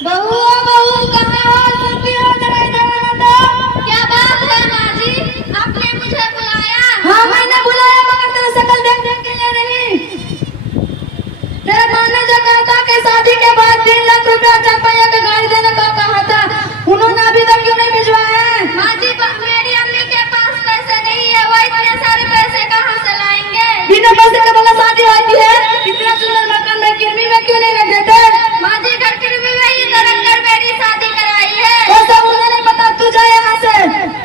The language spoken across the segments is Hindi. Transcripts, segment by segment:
बहू ओ बहू कहाँ हो? सुनती हो जरा इधर आना तो। क्या बात है माँ जी, आपने मुझे बुलाया? हाँ मैंने बुलाया मगर तेरी शक्ल देख देख के ले नहीं। तेरे माँ ने जो कहा था कि शादी के बाद 3 लाख रुपया चार का गाड़ी देने को कहा था, उन्होंने अभी तक क्यों नहीं भिजवाया है? माँ जी मेरी अम्मी के पास पैसे नहीं है, वो इतने सारे पैसे कहाँ से लाएंगे? बिना पैसे के बोला शादी होती है? इतना सुंदर मकान में किरमी में क्यों नहीं रख देते? माँ जी घर किरमी में ही तो रखकर मेरी शादी कराई है। वो सब मुझे नहीं पता, तू जा यहाँ से।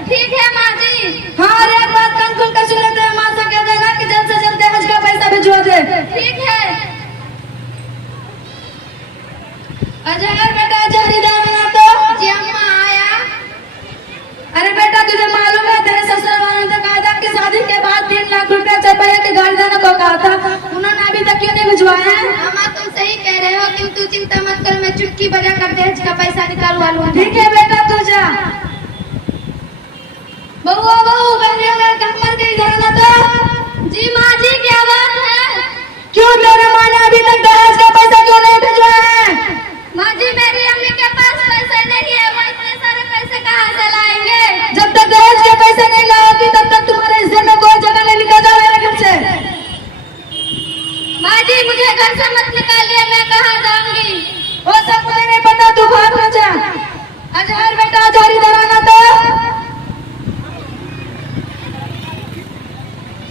ठीक है माँ जी। हाँ अरे एक बात कान खोल कर सुन लेते हैं, माँ से कह देना कि जल्द से जल्द हज का पैसा भिजवा दे। ठीक है। अजहर बेटा अजहर इधर आना तो। जी अम्मा आया। अरे बेटा तुझे मालूम है तेरे ससुर वालों ने कहा था कि शादी के बाद 3 लाख रुपया चार की गाड़ी देने को कहा था, उन्होंने अभी तक क्यों नहीं भिजवाया? अम्मा तुम सही कह रहे हो, क्यों तू चिंता मत कर, मैं चुटकी बजा कर दहेज का पैसा निकालवा लूंगी। ठीक है बेटा तू जा। बहू बहू बहनियों का कम मर गई, इधर आना तो। जी माँ जी क्या बात है? क्यों तेरे माँ ने अभी तक दहेज का पैसा क्यों नहीं भिजवाया है? माँ जी मेरी अम्मी के पास पैसे नहीं है, वो इतने सारे पैसे कहाँ से लाएंगे? जब तक दहेज के पैसे नहीं लाओगी तब तक तुम्हारे हिस्से में कोई जगह नहीं, निकल जाओ मेरे घर से। माँ जी मुझे घर से मत निकालिए, मैं कहाँ जाऊंगी? वो सब मुझे नहीं पता, तू भाग ना जा। अजहर बेटा अजहर इधर आना तो।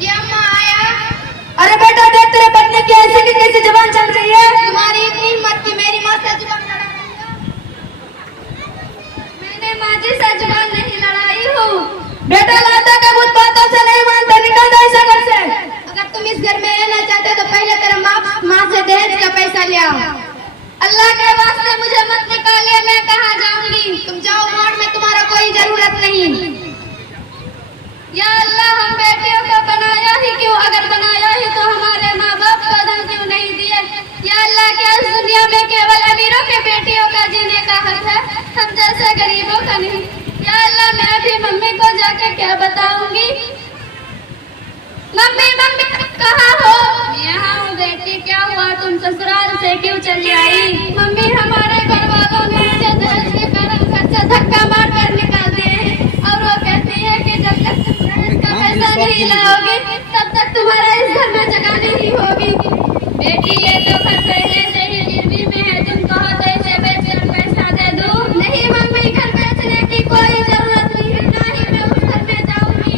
जी अम्मा आया। अरे बेटा देख तेरे पत्नी की ऐसी की कैसी जुबान चल रही है। तुम्हारी इतनी हिम्मत की मेरी माँ से जुबान लड़ा रही हो? मैंने माँ जी से जुबान नहीं लड़ाई हूँ। बेटा लाता का कुछ बातों से नहीं मानता, निकल जाए इस घर से। अगर तुम इस घर में रहना चाहते तो पहले तेरा माँ से दहेज का पैसा ले आओ। अल्लाह के वास्ते मुझे मत निकालिए, मैं कहाँ जाऊंगी? तुम जाओ, मोड़ में तुम्हारा कोई जरूरत नहीं। या अल्लाह हम बेटियों को बनाया ही क्यों? अगर बनाया ही तो हमारे माँ बाप को धन क्यों नहीं दिए? या अल्लाह क्या इस दुनिया में केवल अमीरों के बेटियों का जीने का हक है, हम जैसे गरीबों का नहीं? या अल्लाह मैं अभी मम्मी को जाके क्या बताऊंगी? मम्मी मम्मी कहाँ हो? यहाँ हूँ बेटी। क्या हुआ, तुम ससुराल से क्यों चली आई? मम्मी हमारे घर वालों ने मुझे दहेज के कारण घर से धक्का मार कर निकाल दिए हैं, और वो कहती है कि जब तक तुम दहेज का पैसा नहीं लाओगे तब तक तुम्हारा इस घर में जगह नहीं होगी। बेटी ये तो घर पहले से ही गिरवी में है, तुम कहो तो इसे बेचकर पैसा दे दूं? नहीं मम्मी घर बेचने की कोई जरूरत नहीं है, ना ही मैं उस घर में जाऊंगी।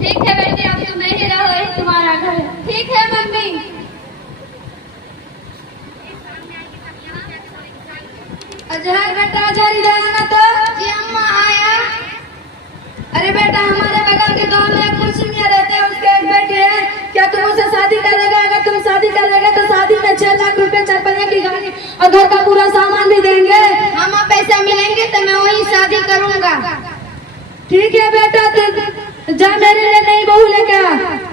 ठीक है बेटी अब तुम यही रहो, यही तुम्हारा घर है। ठीक है मम्मी। अजहर बेटा अजहर इधर आना तो। जी अम्मा आया। अरे बेटा हमारे बगल के गांव में एक मुंशी रहते हैं, उसके एक बेटी है, क्या तुम उसे शादी करेगा? अगर तुम शादी करेगा तो शादी में 6 लाख रुपए चार की गाड़ी और घर का पूरा सामान भी देंगे। अम्मा पैसा मिलेंगे तो मैं वही शादी करूंगा। ठीक है बेटा तू जा, मेरे लिए नई बहू लेके आ।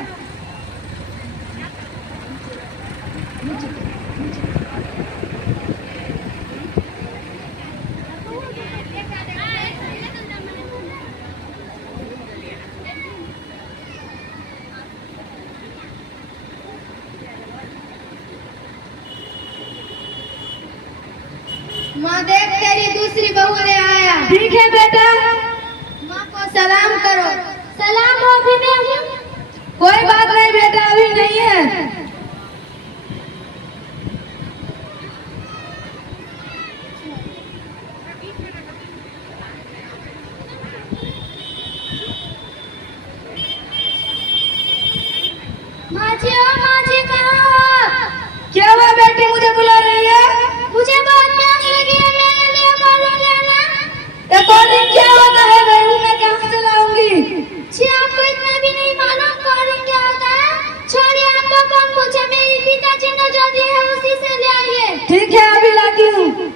माँ देख तेरी दूसरी बहू ने आया। ठीक है बेटा। माँ को सलाम करो। सलाम हो भी नहीं। कोई बात नहीं बेटा, अभी नहीं है। माँ जी कहाँ हो? क्या हुआ बेटी, मुझे बुला रही है? मुझे बहुत प्यास लगी है, मेरे लिए पानी लेना। ये कोल्ड ड्रिंक क्या होता है बहू, मैं कहाँ से लाऊंगी? जी आपको इतना भी नहीं मालूम कोल्ड ड्रिंक क्या होता है? छोड़िए, आपको कौन पूछे, मेरी पिताजी ने जो दी है उसी से ले आइए। ठीक है अभी लाती हूँ।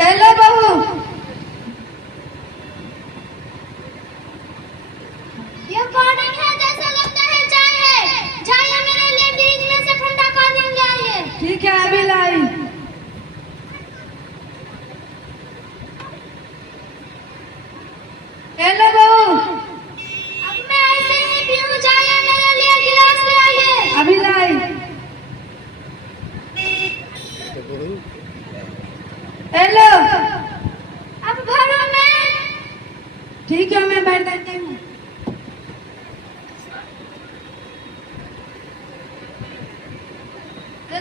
हेलो बहू। ये वार्डन है, जैसा लगता है चाय है। जाइए मेरे लिए फ्रिज में से ठंडा पानी ले आइए। ठीक है, अभी लाई। हेलो बहू, अब मैं ऐसे ही पीऊं, जाइए मेरे लिए गिलास ले आइए। अभी लाई। हेलो, अब भरो मैं। ठीक है, मैं बैठ जाती हूँ।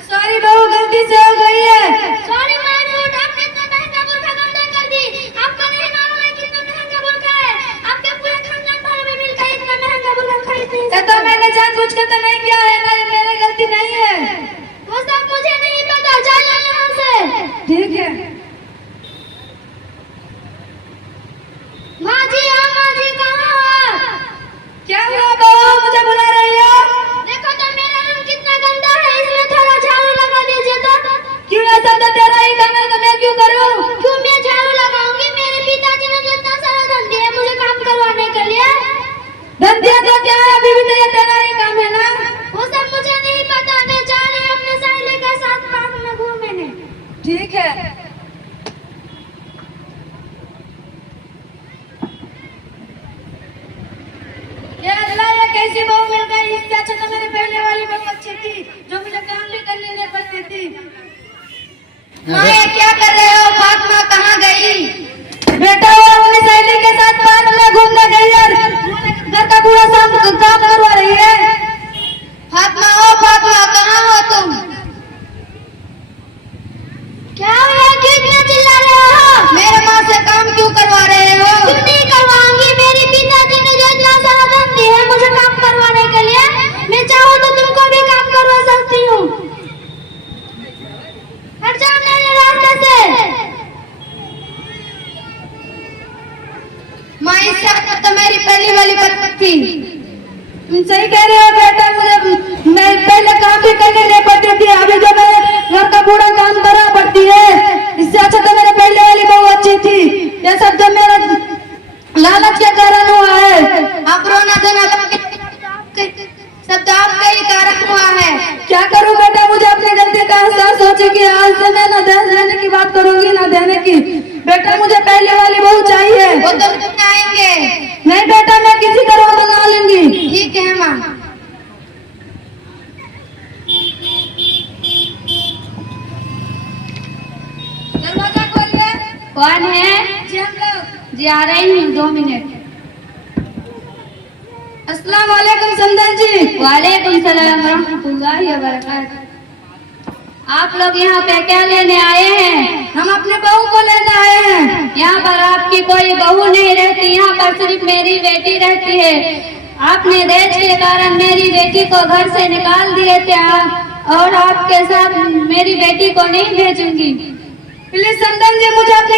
सॉरी बहू, गलती से हो गई है। सॉरी माय फूड, आपने इतना महंगा बुर्का गंदा कर दी। आपको नहीं मालूम है कितना महंगा बुर्का है। आपके पूरे खानदान भर में मिलकर इतना महंगा बुर्का खरीद नहीं ये तो मैंने जानबूझ के तो नहीं किया है, मेरी गलती नहीं है। वो सब मुझे नहीं पता, जाइए यहाँ से। ठीक है। माँ जी, माँ जी कहाँ हो आप? क्या हुआ बहू, मुझे बुला रही हो? देखो तो मेरा रूम कितना गंदा है, इसमें थोड़ा झाड़ू लगा दीजिए तो। क्यों, ऐसा तो तेरा ही काम है, तो मैं क्यों करूं? क्यों मैं झाड़ू लगाऊंगी? मेरे पिताजी ने जो इतना सारा धन दिया मुझे काम करवाने के लिए। धन दिया तो क्या है, अभी भी तो ये तेरा ही काम है ना। वो सब मुझे नहीं पता, मैं जा रही हूँ अपने सहेली के साथ पार्क में घूमने। ठीक है। ये अल्लाह, ये कैसी बहू मिल गई। इससे अच्छा तो मेरी पहले वाली बहू अच्छी थी, जो मुझे काम भी करने नहीं पड़ती थी। माँ, ये क्या कर रहे हो? फातिमा कहाँ गई? बेटा वो अपनी सहेली के साथ पार्क में घूमने गई है, घर का पूरा काम करवा रही है। फातिमा, ओ फातिमा, कहाँ हो तुम? क्या हुआ, क्यों इतना चिल्ला रहे हो? मेरे माँ से काम क्यों करवा रहे हो? क्यों नहीं करवाऊंगी? मेरे पिताजी ने जो इतना सारा धन दिया है मुझे काम करवाने के लिए, मैं चाहूँ तो तुमको भी काम करवा सकती हूँ। हट जाओ मेरे रास्ते से। माँ, इससे अच्छा तो मेरी पहली वाली पत्नी थी। तुम सही कह रहे हो बेटा, मुझे मैं पहले काम भी करने नहीं पड़ती थी, अभी जो मैं घर का पूरा काम करना पड़ती है। इससे अच्छा तो मेरे पहले वाली बहू अच्छी थी। ये सब तो मेरा लालच के कारण हुआ है। आप रोना धोना सब तो आपका ही कारण हुआ है। क्या करूं बेटा, मुझे अपनी गलती का एहसास हो चुकी है। आज से मैं न देने की बात करूंगी न देने की। बेटा मुझे पहले वाली बहू चाहिए। वो तो तुम आएंगे। नहीं बेटा, मैं किसी तरह मंगा लूंगी। ठीक है माँ। दरवाजा खोलिए। कौन है? जी हम लोग। जी आ रही हूँ, 2 मिनट। अस्सलाम वालेकुम समदन जी। वालेकुम सलाम रहमतुल्लाहि व बरकातहू। आप लोग यहाँ पे क्या लेने आए हैं? हम अपने बहू को लेने आए हैं। यहाँ पर आपकी कोई बहू नहीं रहती, यहाँ पर सिर्फ मेरी बेटी रहती है। आपने दहेज के कारण मेरी बेटी को घर से निकाल दिए थे और आपके साथ मेरी बेटी को नहीं भेजूंगी। प्लीज समदन जी, मुझे अपनी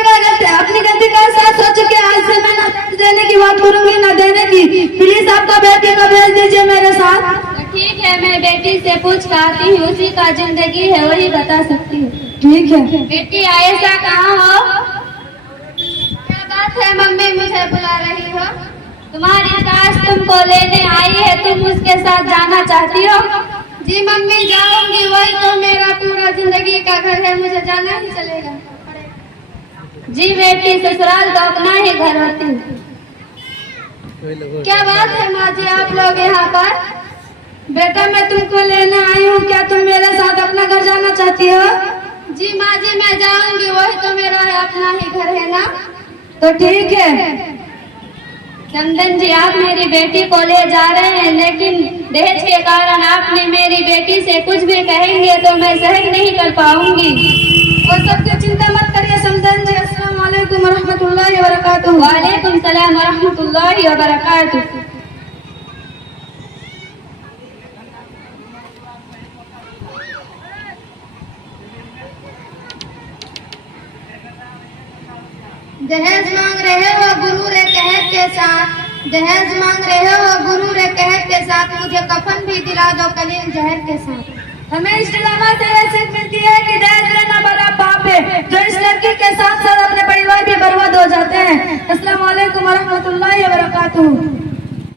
गलती का एहसास हो चुके। आज से मैं न देने की बात करूंगी न देने की। प्लीज आपका बेटी को भेज दीजिए मेरे साथ। तो ठीक है, मैं बेटी से पूछ कर आती हूँ, उसी का जिंदगी है, वही बता सकती हूँ। ठीक है। बेटी आयशा कहाँ हो? क्या बात है मम्मी, मुझे बुला रही हो? तुम्हारी सास तुमको लेने आई है, तुम उसके साथ जाना चाहती हो? जी मम्मी, जाऊंगी, वही तो मेरा पूरा जिंदगी का घर है, मुझे जाना ही चलेगा। जी बेटी, ससुराल तो अपना ही घर होती है। क्या बात है माँ जी, आप लोग यहाँ पर? बेटा मैं तुमको लेने आई हूँ, क्या तुम मेरे साथ अपना घर जाना चाहती हो? जी माँ जी, मैं जाऊंगी, वही तो मेरा है, अपना ही घर है ना। तो ठीक है। चंदन जी, आप मेरी बेटी को ले जा रहे हैं, लेकिन दहेज के कारण आपने मेरी बेटी से कुछ भी कहेंगे तो मैं सहन नहीं कर पाऊंगी। और सबकी चिंता मत करिए समदन जी। अस्सलाम वालेकुम रहमतुल्लाहि व बरकातहू। वालेकुम सलाम व रहमतुल्लाहि व बरकातहू। दहेज मांग रहे हो गुरु रे कहत के साथ, दहेज मांग रहे हो गुरु रे कहत के साथ, मुझे कफन भी दिला दो कलील जहर के साथ। हमें इस ड्रामा से यह सीख मिलती है कि दहेज लेना बड़ा पाप है, जो इस लड़की के साथ साथ अपने परिवार भी बर्बाद हो जाते हैं। अस्सलाम वालेकुम रहमतुल्लाहि व बरकातहू।